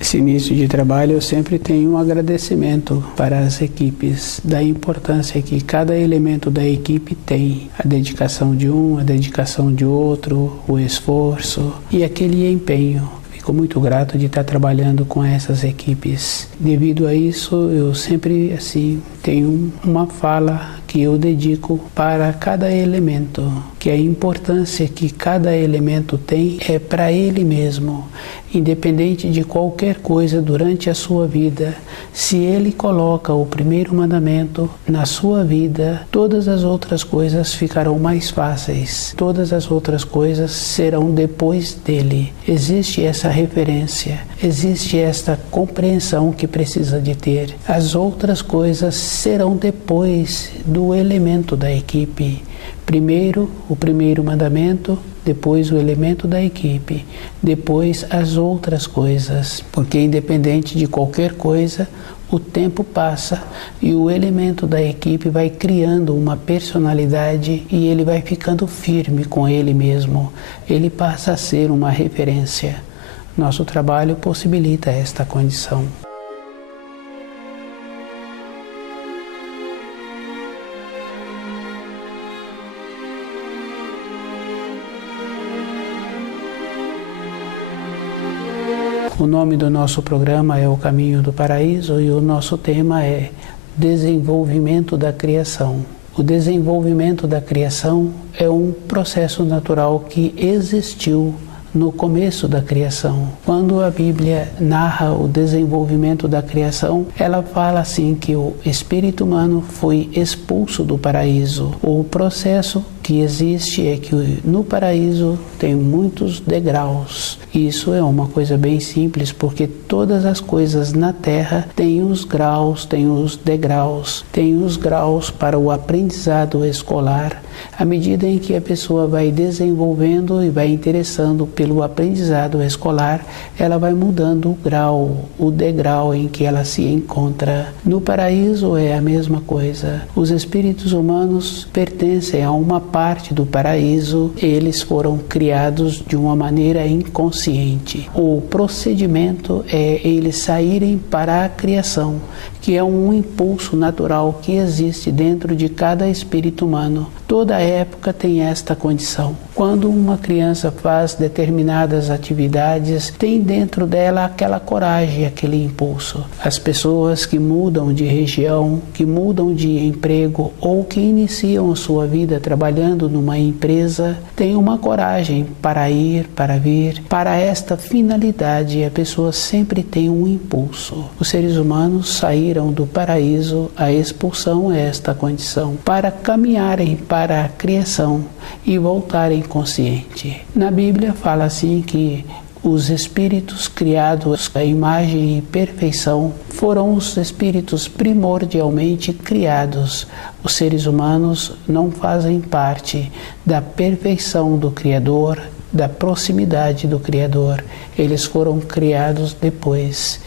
Esse início de trabalho eu sempre tenho um agradecimento para as equipes, da importância que cada elemento da equipe tem, a dedicação de um, a dedicação de outro, o esforço e aquele empenho. Fico muito grato de estar trabalhando com essas equipes. Devido a isso, eu sempre tenho uma fala que eu dedico para cada elemento, que a importância que cada elemento tem é para ele mesmo, independente de qualquer coisa durante a sua vida. Se ele coloca o primeiro mandamento na sua vida, todas as outras coisas ficarão mais fáceis. Todas as outras coisas serão depois dele. Existe essa referência, existe esta compreensão que precisa de ter. As outras coisas serão depois do elemento da equipe. Primeiro, o primeiro mandamento, depois o elemento da equipe, depois as outras coisas. Porque independente de qualquer coisa, o tempo passa e o elemento da equipe vai criando uma personalidade e ele vai ficando firme com ele mesmo. Ele passa a ser uma referência. Nosso trabalho possibilita esta condição. O nome do nosso programa é O Caminho do Paraíso e o nosso tema é Desenvolvimento da Criação. O desenvolvimento da criação é um processo natural que existiu no começo da criação. Quando a Bíblia narra o desenvolvimento da criação, ela fala assim que o espírito humano foi expulso do paraíso. O processo que existe é que no paraíso tem muitos degraus. Isso é uma coisa bem simples, porque todas as coisas na Terra têm os graus, têm os degraus, têm os graus para o aprendizado escolar. À medida em que a pessoa vai desenvolvendo e vai interessando pelo aprendizado escolar, ela vai mudando o grau, o degrau em que ela se encontra. No paraíso é a mesma coisa. Os espíritos humanos pertencem a uma parte do paraíso, eles foram criados de uma maneira inconsciente. O procedimento é eles saírem para a criação, que é um impulso natural que existe dentro de cada espírito humano. Toda época tem esta condição. Quando uma criança faz determinadas atividades, tem dentro dela aquela coragem, aquele impulso. As pessoas que mudam de região, que mudam de emprego ou que iniciam a sua vida trabalhando numa empresa, têm uma coragem para ir, para vir. Para esta finalidade, a pessoa sempre tem um impulso. Os seres humanos saíram do paraíso, a expulsão é esta condição, para caminharem para a criação e voltarem consciente. Na Bíblia fala assim que os espíritos criados à imagem e perfeição foram os espíritos primordialmente criados. Os seres humanos não fazem parte da perfeição do Criador, da proximidade do Criador. Eles foram criados depois.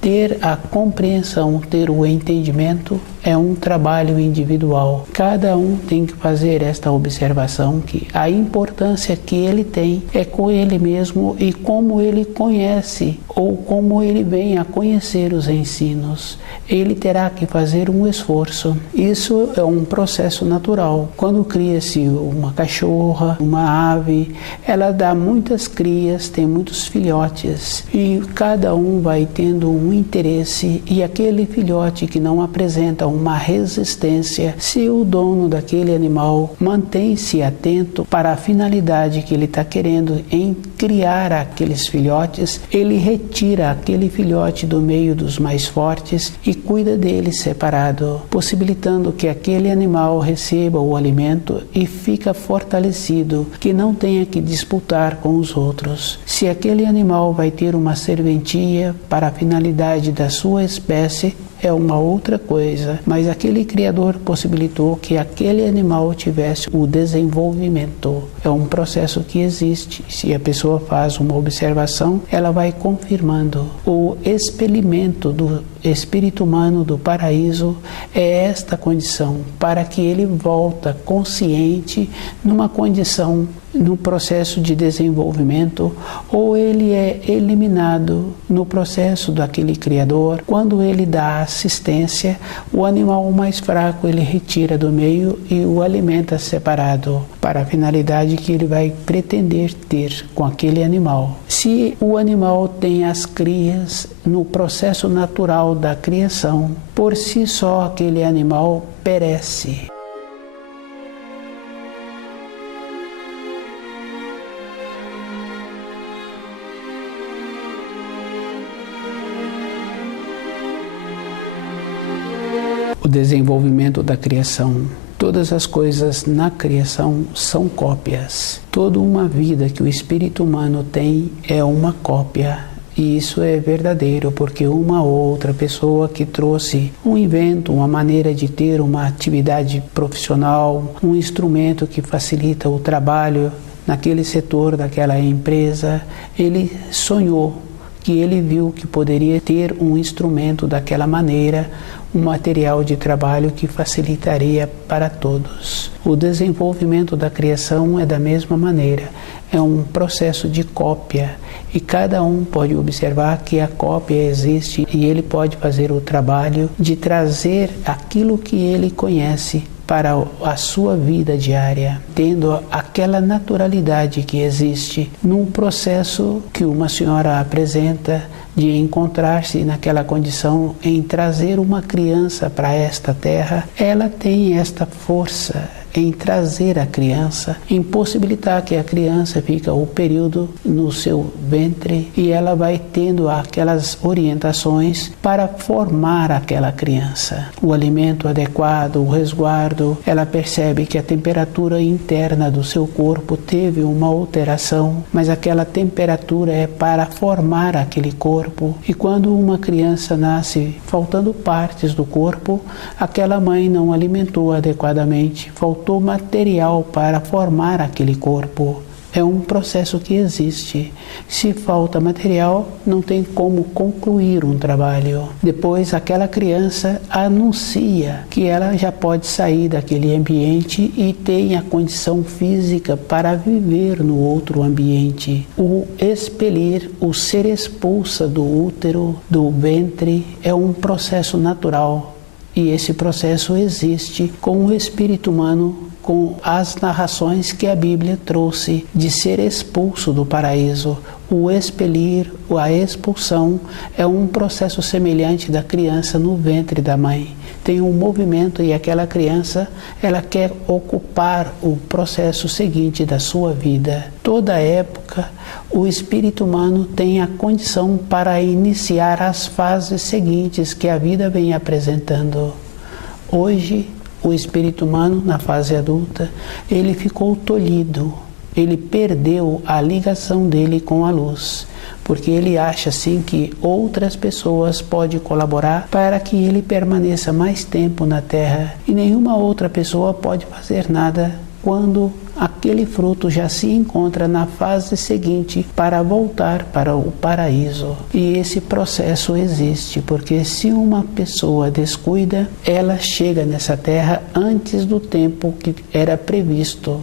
Ter a compreensão, ter o entendimento é um trabalho individual. Cada um tem que fazer esta observação que a importância que ele tem é com ele mesmo e como ele conhece ou como ele vem a conhecer os ensinos. Ele terá que fazer um esforço. Isso é um processo natural. Quando cria-se uma cachorra, uma ave, ela dá muitas crias, tem muitos filhotes e cada um vai tendo um interesse e aquele filhote que não apresenta uma resistência, se o dono daquele animal mantém-se atento para a finalidade que ele está querendo em criar aqueles filhotes, ele retira aquele filhote do meio dos mais fortes e cuida dele separado, possibilitando que aquele animal receba o alimento e fica fortalecido, que não tenha que disputar com os outros. Se aquele animal vai ter uma serventia para a finalidade da sua espécie, é uma outra coisa, mas aquele Criador possibilitou que aquele animal tivesse o desenvolvimento. É um processo que existe. Se a pessoa faz uma observação, ela vai confirmando. O expelimento do espírito humano do paraíso é esta condição, para que ele volta consciente numa condição, no processo de desenvolvimento, ou ele é eliminado no processo daquele Criador. Quando ele dá assistência, o animal mais fraco ele retira do meio e o alimenta separado, para a finalidade que ele vai pretender ter com aquele animal. Se o animal tem as crias no processo natural da criação, por si só aquele animal perece. O desenvolvimento da criação. Todas as coisas na criação são cópias. Toda uma vida que o espírito humano tem é uma cópia. E isso é verdadeiro, porque uma outra pessoa que trouxe um invento, uma maneira de ter uma atividade profissional, um instrumento que facilita o trabalho naquele setor daquela empresa, ele sonhou que ele viu que poderia ter um instrumento daquela maneira, um material de trabalho que facilitaria para todos. O desenvolvimento da criação é da mesma maneira, é um processo de cópia e cada um pode observar que a cópia existe e ele pode fazer o trabalho de trazer aquilo que ele conhece para a sua vida diária, tendo aquela naturalidade que existe num processo que uma senhora apresenta de encontrar-se naquela condição em trazer uma criança para esta terra. Ela tem esta força em trazer a criança, em possibilitar que a criança fique o período no seu ventre e ela vai tendo aquelas orientações para formar aquela criança. O alimento adequado, o resguardo, ela percebe que a temperatura interna do seu corpo teve uma alteração, mas aquela temperatura é para formar aquele corpo. E quando uma criança nasce faltando partes do corpo, aquela mãe não alimentou adequadamente, faltou material para formar aquele corpo. É um processo que existe. Se falta material, não tem como concluir um trabalho. Depois, aquela criança anuncia que ela já pode sair daquele ambiente e tem a condição física para viver no outro ambiente. O expelir, o ser expulsa do útero, do ventre, é um processo natural. E esse processo existe com o espírito humano, com as narrações que a Bíblia trouxe de ser expulso do paraíso. O expelir, a expulsão, é um processo semelhante da criança no ventre da mãe. Tem um movimento e aquela criança, ela quer ocupar o processo seguinte da sua vida. Toda época, o espírito humano tem a condição para iniciar as fases seguintes que a vida vem apresentando. Hoje, o espírito humano, na fase adulta, ele ficou tolhido, ele perdeu a ligação dele com a luz, porque ele acha assim que outras pessoas podem colaborar para que ele permaneça mais tempo na Terra e nenhuma outra pessoa pode fazer nada quando aquele fruto já se encontra na fase seguinte para voltar para o paraíso. E esse processo existe, porque se uma pessoa descuida, ela chega nessa terra antes do tempo que era previsto.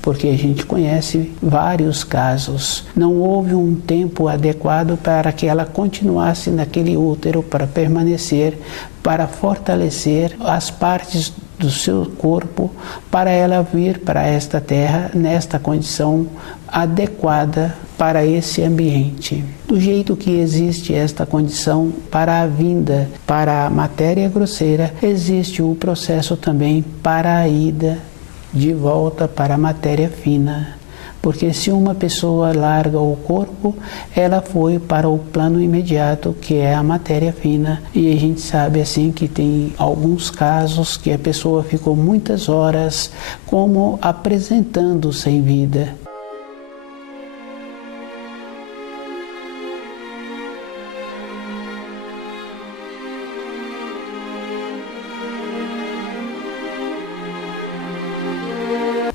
Porque a gente conhece vários casos. Não houve um tempo adequado para que ela continuasse naquele útero, para permanecer, para fortalecer as partes do seu corpo, para ela vir para esta terra nesta condição adequada para esse ambiente. Do jeito que existe esta condição para a vinda para a matéria grosseira, existe o processo também para a ida de volta para a matéria fina. Porque se uma pessoa larga o corpo, ela foi para o plano imediato, que é a matéria fina. E a gente sabe assim que tem alguns casos que a pessoa ficou muitas horas como apresentando-se em vida.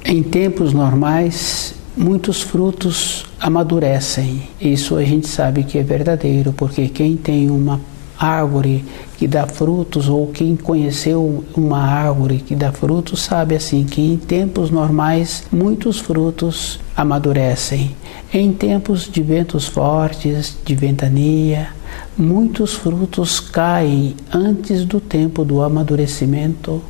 Em tempos normais, muitos frutos amadurecem. Isso a gente sabe que é verdadeiro, porque quem tem uma árvore que dá frutos, ou quem conheceu uma árvore que dá frutos, sabe assim que em tempos normais muitos frutos amadurecem. Em tempos de ventos fortes, de ventania, muitos frutos caem antes do tempo do amadurecimento,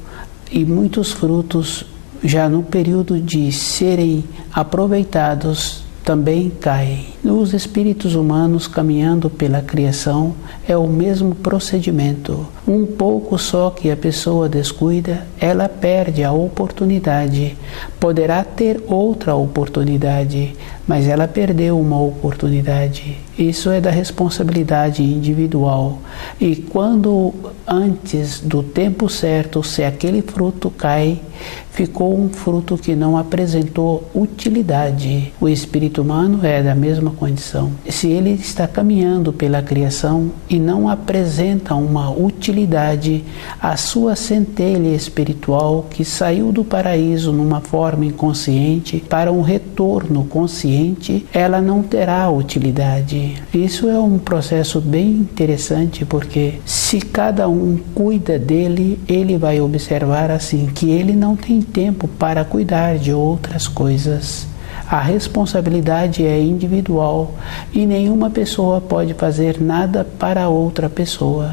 e muitos frutos já no período de serem aproveitados também caem. Os espíritos humanos caminhando pela criação é o mesmo procedimento. Um pouco só que a pessoa descuida, ela perde a oportunidade. Poderá ter outra oportunidade, mas ela perdeu uma oportunidade. Isso é da responsabilidade individual. E quando antes do tempo certo, se aquele fruto cai, ficou um fruto que não apresentou utilidade. O espírito humano é da mesma condição. Se ele está caminhando pela criação e não apresenta uma utilidade, a sua centelha espiritual que saiu do paraíso numa forma inconsciente para um retorno consciente, ela não terá utilidade. Isso é um processo bem interessante, porque se cada um cuida dele, ele vai observar assim que ele não tem tempo para cuidar de outras coisas. A responsabilidade é individual e nenhuma pessoa pode fazer nada para outra pessoa.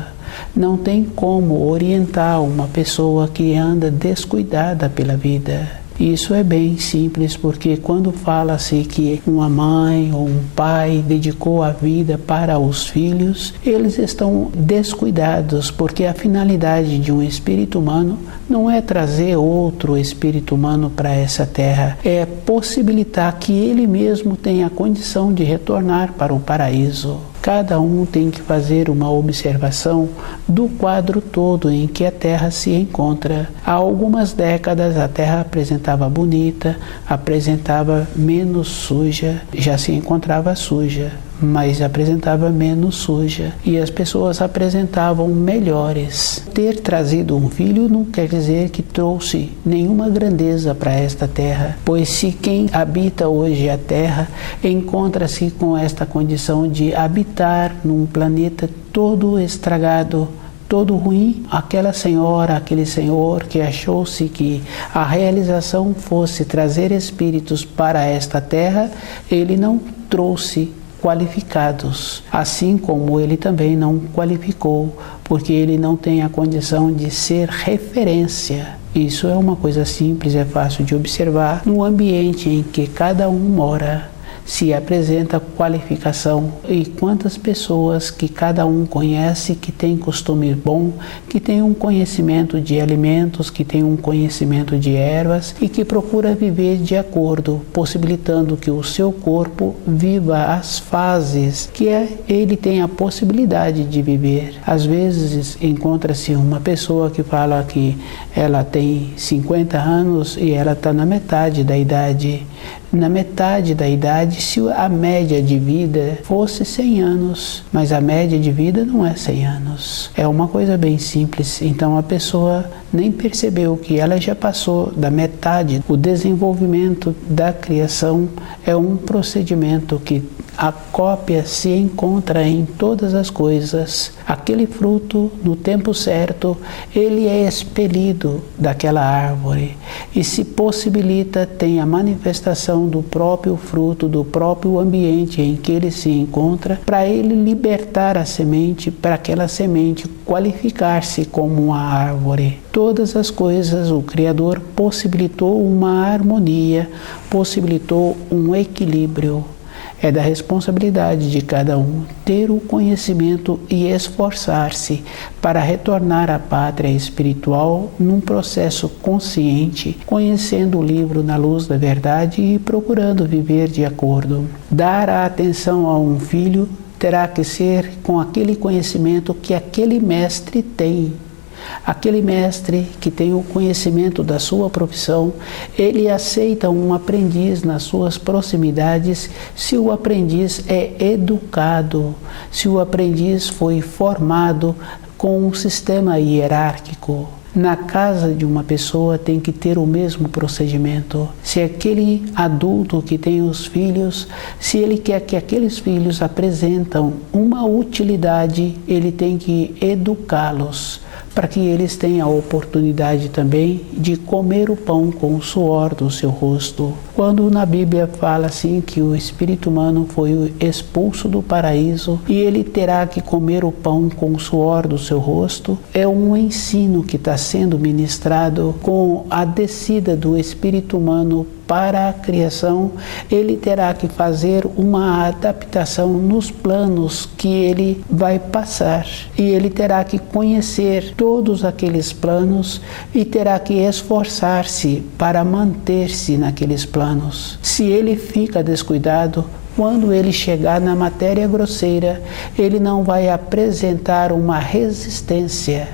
Não tem como orientar uma pessoa que anda descuidada pela vida. Isso é bem simples, porque quando fala-se que uma mãe ou um pai dedicou a vida para os filhos, eles estão descuidados, porque a finalidade de um espírito humano não é trazer outro espírito humano para essa terra, é possibilitar que ele mesmo tenha a condição de retornar para o paraíso. Cada um tem que fazer uma observação do quadro todo em que a Terra se encontra. Há algumas décadas a Terra apresentava bonita, apresentava menos suja, já se encontrava suja, mas apresentava menos suja e as pessoas apresentavam melhores. Ter trazido um filho não quer dizer que trouxe nenhuma grandeza para esta terra, pois se quem habita hoje a terra encontra-se com esta condição de habitar num planeta todo estragado, todo ruim, aquela senhora, aquele senhor que achou-se que a realização fosse trazer espíritos para esta terra, ele não trouxe qualificados, assim como ele também não qualificou, porque ele não tem a condição de ser referência. Isso é uma coisa simples, é fácil de observar no ambiente em que cada um mora. Se apresenta qualificação, e quantas pessoas que cada um conhece que tem costume bom, que tem um conhecimento de alimentos, que tem um conhecimento de ervas e que procura viver de acordo, possibilitando que o seu corpo viva as fases que ele tem a possibilidade de viver. Às vezes encontra-se uma pessoa que fala que ela tem 50 anos e ela está na metade da idade. Na metade da idade, se a média de vida fosse 100 anos, mas a média de vida não é 100 anos. É uma coisa bem simples, então a pessoa nem percebeu que ela já passou da metade. O desenvolvimento da criação é um procedimento que a cópia se encontra em todas as coisas. Aquele fruto, no tempo certo, ele é expelido daquela árvore e se possibilita, tem a manifestação do próprio fruto, do próprio ambiente em que ele se encontra, para ele libertar a semente, para aquela semente qualificar-se como uma árvore. Todas as coisas o Criador possibilitou uma harmonia, possibilitou um equilíbrio. É da responsabilidade de cada um ter o conhecimento e esforçar-se para retornar à pátria espiritual num processo consciente, conhecendo o livro na luz da verdade e procurando viver de acordo. Dar a atenção a um filho terá que ser com aquele conhecimento que aquele mestre tem. Aquele mestre que tem o conhecimento da sua profissão, ele aceita um aprendiz nas suas proximidades se o aprendiz é educado, se o aprendiz foi formado com um sistema hierárquico. Na casa de uma pessoa tem que ter o mesmo procedimento. Se aquele adulto que tem os filhos, se ele quer que aqueles filhos apresentam uma utilidade, ele tem que educá-los, para que eles tenham a oportunidade também de comer o pão com o suor do seu rosto. Quando na Bíblia fala assim que o espírito humano foi expulso do paraíso e ele terá que comer o pão com o suor do seu rosto, é um ensino que está sendo ministrado com a descida do espírito humano para a criação. Ele terá que fazer uma adaptação nos planos que ele vai passar. E ele terá que conhecer todos aqueles planos e terá que esforçar-se para manter-se naqueles planos. Se ele fica descuidado, quando ele chegar na matéria grosseira, ele não vai apresentar uma resistência.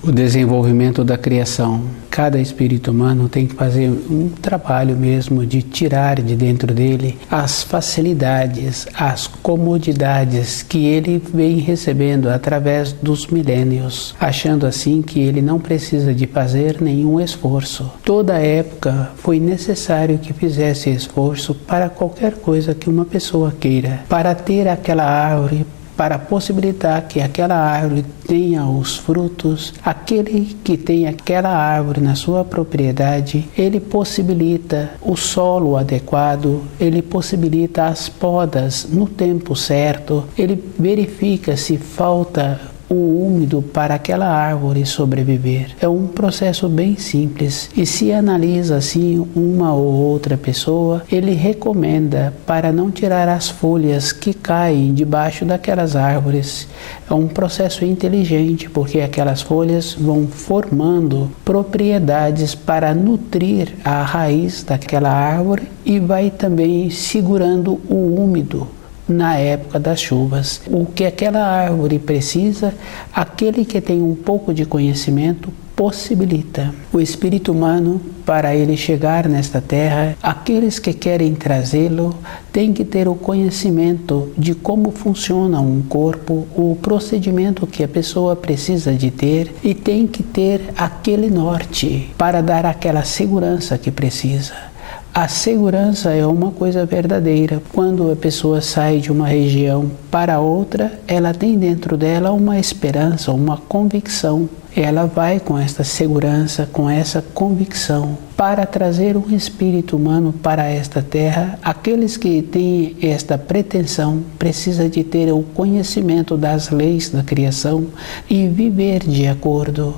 O desenvolvimento da criação. Cada espírito humano tem que fazer um trabalho mesmo de tirar de dentro dele as facilidades, as comodidades que ele vem recebendo através dos milênios, achando assim que ele não precisa de fazer nenhum esforço. Toda época foi necessário que fizesse esforço para qualquer coisa que uma pessoa queira, para ter aquela árvore, para possibilitar que aquela árvore tenha os frutos. Aquele que tem aquela árvore na sua propriedade, ele possibilita o solo adequado, ele possibilita as podas no tempo certo, ele verifica se falta o úmido para aquela árvore sobreviver. É um processo bem simples e se analisa assim uma ou outra pessoa, ele recomenda para não tirar as folhas que caem debaixo daquelas árvores. É um processo inteligente porque aquelas folhas vão formando propriedades para nutrir a raiz daquela árvore e vai também segurando o úmido na época das chuvas. O que aquela árvore precisa, aquele que tem um pouco de conhecimento possibilita. O espírito humano, para ele chegar nesta terra, aqueles que querem trazê-lo têm que ter o conhecimento de como funciona um corpo, o procedimento que a pessoa precisa de ter e tem que ter aquele norte para dar aquela segurança que precisa. A segurança é uma coisa verdadeira. Quando a pessoa sai de uma região para outra, ela tem dentro dela uma esperança, uma convicção. Ela vai com esta segurança, com essa convicção, para trazer um espírito humano para esta terra. Aqueles que têm esta pretensão precisam de ter o conhecimento das leis da criação e viver de acordo.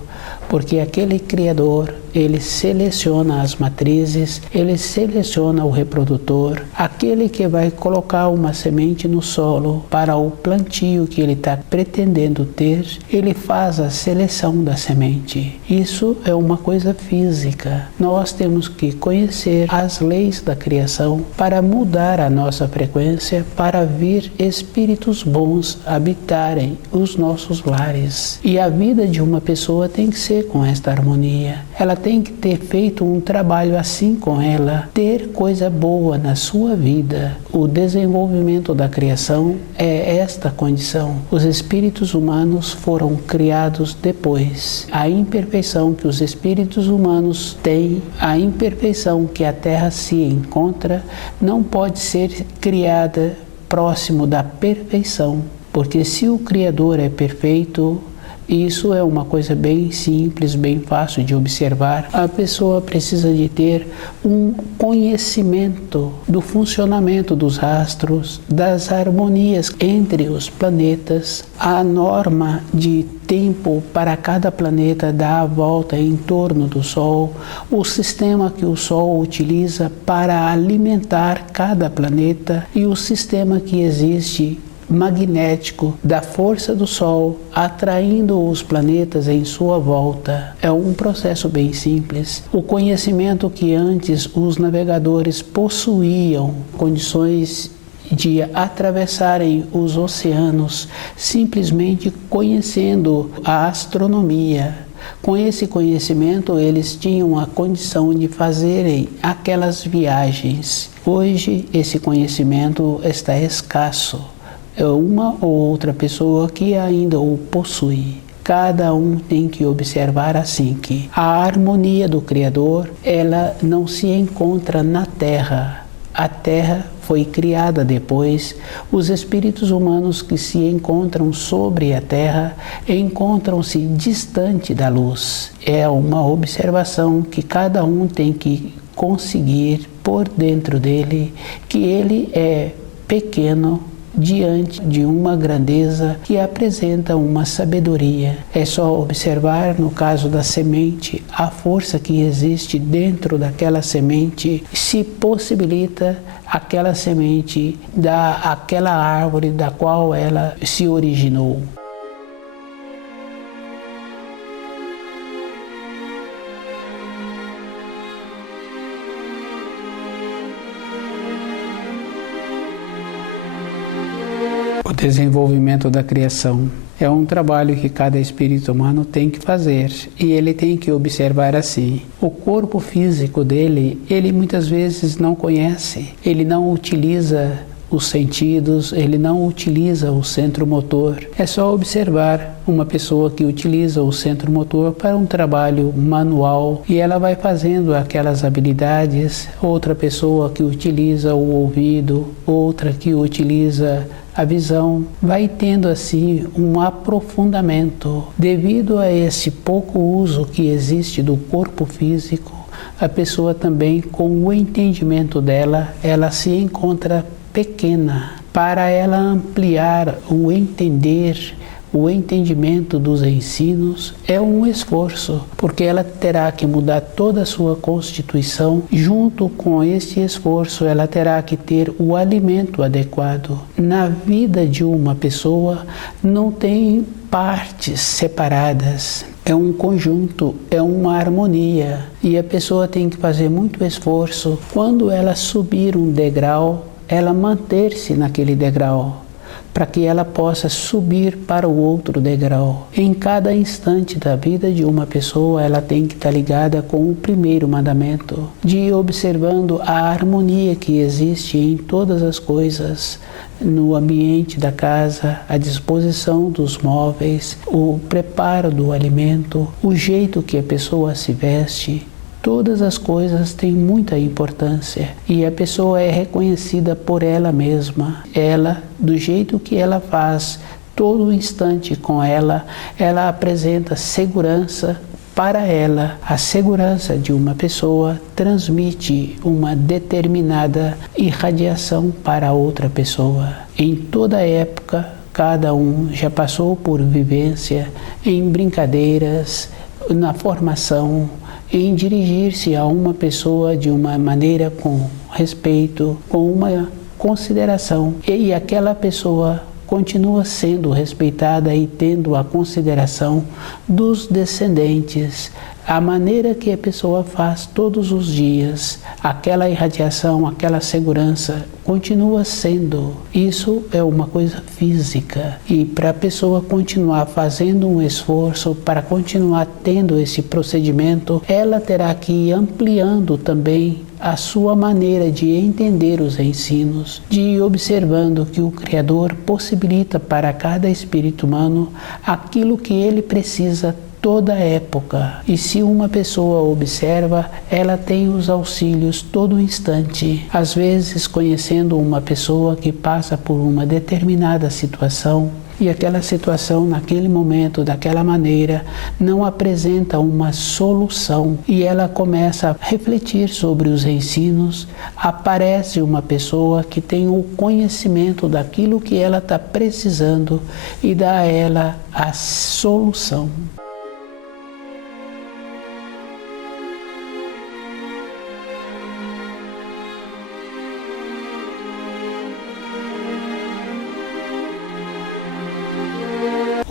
Porque aquele Criador, ele seleciona as matrizes, ele seleciona o reprodutor, aquele que vai colocar uma semente no solo para o plantio que ele está pretendendo ter, ele faz a seleção da semente. Isso é uma coisa física. Nós temos que conhecer as leis da criação para mudar a nossa frequência, para vir espíritos bons habitarem os nossos lares. E a vida de uma pessoa tem que ser com esta harmonia. Ela tem que ter feito um trabalho assim com ela, ter coisa boa na sua vida. O desenvolvimento da criação é esta condição. Os espíritos humanos foram criados depois. A imperfeição que os espíritos humanos têm, a imperfeição que a Terra se encontra, não pode ser criada próximo da perfeição. Porque se o Criador é perfeito, isso é uma coisa bem simples, bem fácil de observar. A pessoa precisa de ter um conhecimento do funcionamento dos astros, das harmonias entre os planetas, a norma de tempo para cada planeta dar a volta em torno do Sol, o sistema que o Sol utiliza para alimentar cada planeta e o sistema que existe magnético da força do Sol atraindo os planetas em sua volta. É um processo bem simples. O conhecimento que antes os navegadores possuíam, condições de atravessarem os oceanos simplesmente conhecendo a astronomia, Com esse conhecimento, eles tinham a condição de fazerem aquelas viagens. Hoje, esse conhecimento está escasso. É uma ou outra pessoa que ainda o possui. Cada um tem que observar assim que a harmonia do Criador, ela não se encontra na Terra. A Terra foi criada depois. Os espíritos humanos que se encontram sobre a Terra encontram-se distante da luz. É uma observação que cada um tem que conseguir por dentro dele, que ele é pequeno diante de uma grandeza que apresenta uma sabedoria. É só observar, no caso da semente, a força que existe dentro daquela semente, se possibilita aquela semente dar aquela árvore da qual ela se originou. O desenvolvimento da criação é um trabalho que cada espírito humano tem que fazer, e ele tem que observar assim. O corpo físico dele, ele muitas vezes não conhece, ele não utiliza os sentidos, ele não utiliza o centro motor. É só observar uma pessoa que utiliza o centro motor para um trabalho manual e ela vai fazendo aquelas habilidades. Outra pessoa que utiliza o ouvido, outra que utiliza a visão, vai tendo assim um aprofundamento. Devido a esse pouco uso que existe do corpo físico, a pessoa também, com o entendimento dela, ela se encontra pequena. Para ela ampliar o entendimento dos ensinos é um esforço, porque ela terá que mudar toda a sua constituição. Junto com esse esforço, ela terá que ter o alimento adequado. Na vida de uma pessoa não tem partes separadas. É um conjunto, é uma harmonia. E a pessoa tem que fazer muito esforço. Quando ela subir um degrau, ela manter-se naquele degrau, para que ela possa subir para o outro degrau. Em cada instante da vida de uma pessoa, ela tem que estar ligada com o primeiro mandamento, de ir observando a harmonia que existe em todas as coisas, no ambiente da casa, a disposição dos móveis, o preparo do alimento, o jeito que a pessoa se veste. Todas as coisas têm muita importância e a pessoa é reconhecida por ela mesma. Ela, do jeito que ela faz, todo instante com ela, ela apresenta segurança para ela. A segurança de uma pessoa transmite uma determinada irradiação para outra pessoa. Em toda época, cada um já passou por vivência em brincadeiras, na formação, em dirigir-se a uma pessoa de uma maneira com respeito, com uma consideração. E aquela pessoa continua sendo respeitada e tendo a consideração dos descendentes. A maneira que a pessoa faz todos os dias, aquela irradiação, aquela segurança, continua sendo. Isso é uma coisa física. E para a pessoa continuar fazendo um esforço, para continuar tendo esse procedimento, ela terá que ir ampliando também a sua maneira de entender os ensinos, de ir observando que o Criador possibilita para cada espírito humano aquilo que ele precisa toda época. E se uma pessoa observa, ela tem os auxílios todo instante. Às vezes, conhecendo uma pessoa que passa por uma determinada situação, e aquela situação, naquele momento, daquela maneira, não apresenta uma solução, e ela começa a refletir sobre os ensinos, aparece uma pessoa que tem o conhecimento daquilo que ela está precisando e dá a ela a solução.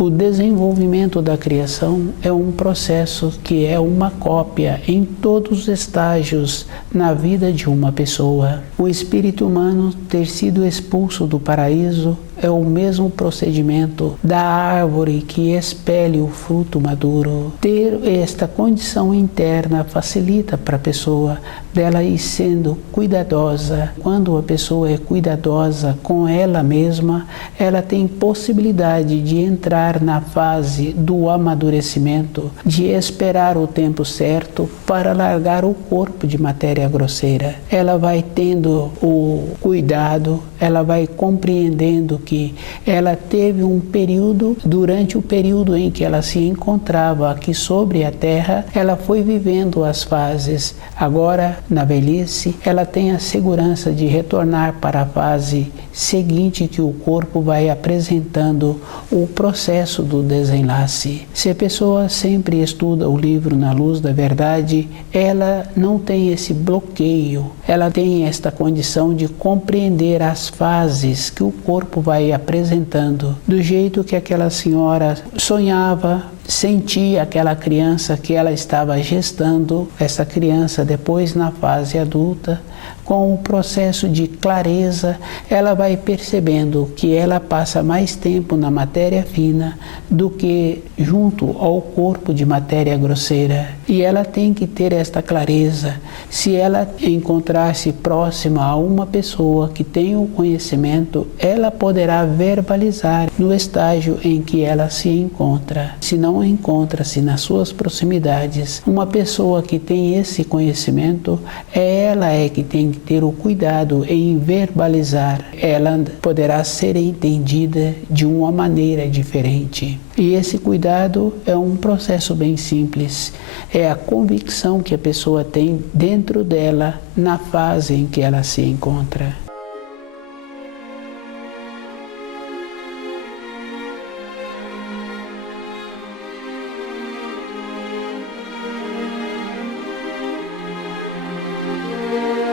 O desenvolvimento da criação é um processo que é uma cópia em todos os estágios na vida de uma pessoa. O espírito humano ter sido expulso do paraíso é o mesmo procedimento da árvore que expele o fruto maduro. Ter esta condição interna facilita para a pessoa dela ir sendo cuidadosa. Quando a pessoa é cuidadosa com ela mesma, ela tem possibilidade de entrar na fase do amadurecimento, de esperar o tempo certo para largar o corpo de matéria grosseira. Ela vai tendo o cuidado, ela vai compreendendo que ela teve um período, durante o período em que ela se encontrava aqui sobre a Terra, ela foi vivendo as fases. Agora, na velhice, ela tem a segurança de retornar para a fase seguinte, que o corpo vai apresentando o processo do desenlace. Se a pessoa sempre estuda o livro Na Luz da Verdade, ela não tem esse bloqueio, ela tem esta condição de compreender as fases que o corpo vai apresentando, do jeito que aquela senhora sonhava, sentia aquela criança que ela estava gestando, essa criança depois na fase adulta, com o processo de clareza, ela vai percebendo que ela passa mais tempo na matéria fina do que junto ao corpo de matéria grosseira. E ela tem que ter esta clareza. Se ela encontrar-se próxima a uma pessoa que tem o conhecimento, ela poderá verbalizar no estágio em que ela se encontra. Se não encontra-se nas suas proximidades uma pessoa que tem esse conhecimento, ela é que tem que ter o cuidado em verbalizar. Ela poderá ser entendida de uma maneira diferente. E esse cuidado é um processo bem simples. É a convicção que a pessoa tem dentro dela na fase em que ela se encontra.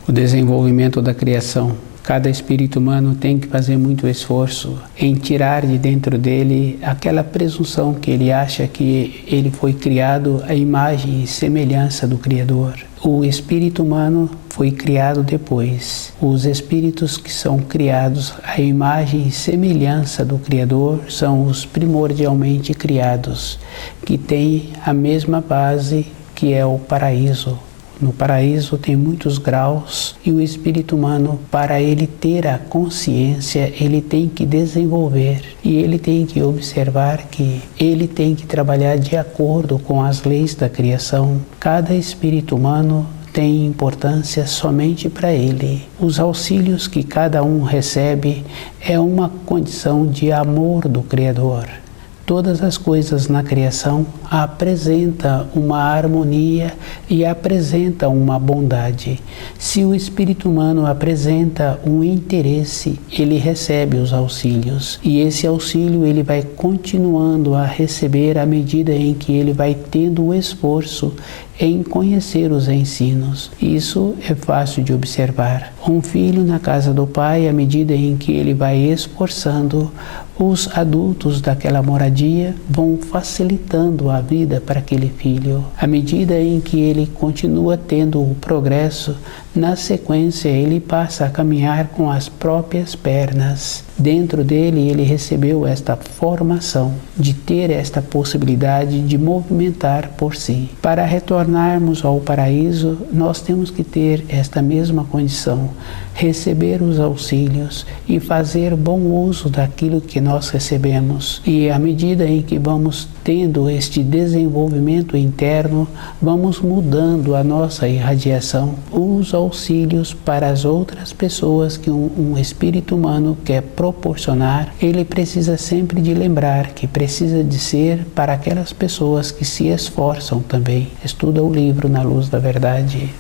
O desenvolvimento da criação. Cada espírito humano tem que fazer muito esforço em tirar de dentro dele aquela presunção que ele acha que ele foi criado à imagem e semelhança do Criador. O espírito humano foi criado depois. Os espíritos que são criados à imagem e semelhança do Criador são os primordialmente criados, que têm a mesma base que é o paraíso. No paraíso tem muitos graus e o espírito humano, para ele ter a consciência, ele tem que desenvolver e ele tem que observar que ele tem que trabalhar de acordo com as leis da criação. Cada espírito humano tem importância somente para ele. Os auxílios que cada um recebe é uma condição de amor do Criador. Todas as coisas na criação apresentam uma harmonia e apresentam uma bondade. Se o espírito humano apresenta um interesse, ele recebe os auxílios. E esse auxílio ele vai continuando a receber à medida em que ele vai tendo o esforço em conhecer os ensinos. Isso é fácil de observar. Um filho na casa do pai, à medida em que ele vai esforçando, os adultos daquela moradia vão facilitando a vida para aquele filho. À medida em que ele continua tendo o progresso, na sequência ele passa a caminhar com as próprias pernas. Dentro dele ele recebeu esta formação de ter esta possibilidade de movimentar por si. Para retornarmos ao paraíso, nós temos que ter esta mesma condição, receber os auxílios e fazer bom uso daquilo que nós recebemos. E à medida em que vamos tendo este desenvolvimento interno, vamos mudando a nossa irradiação, os auxílios para as outras pessoas que um espírito humano quer proporcionar. Ele precisa sempre de lembrar que precisa de ser para aquelas pessoas que se esforçam também. Estuda o livro Na Luz da Verdade.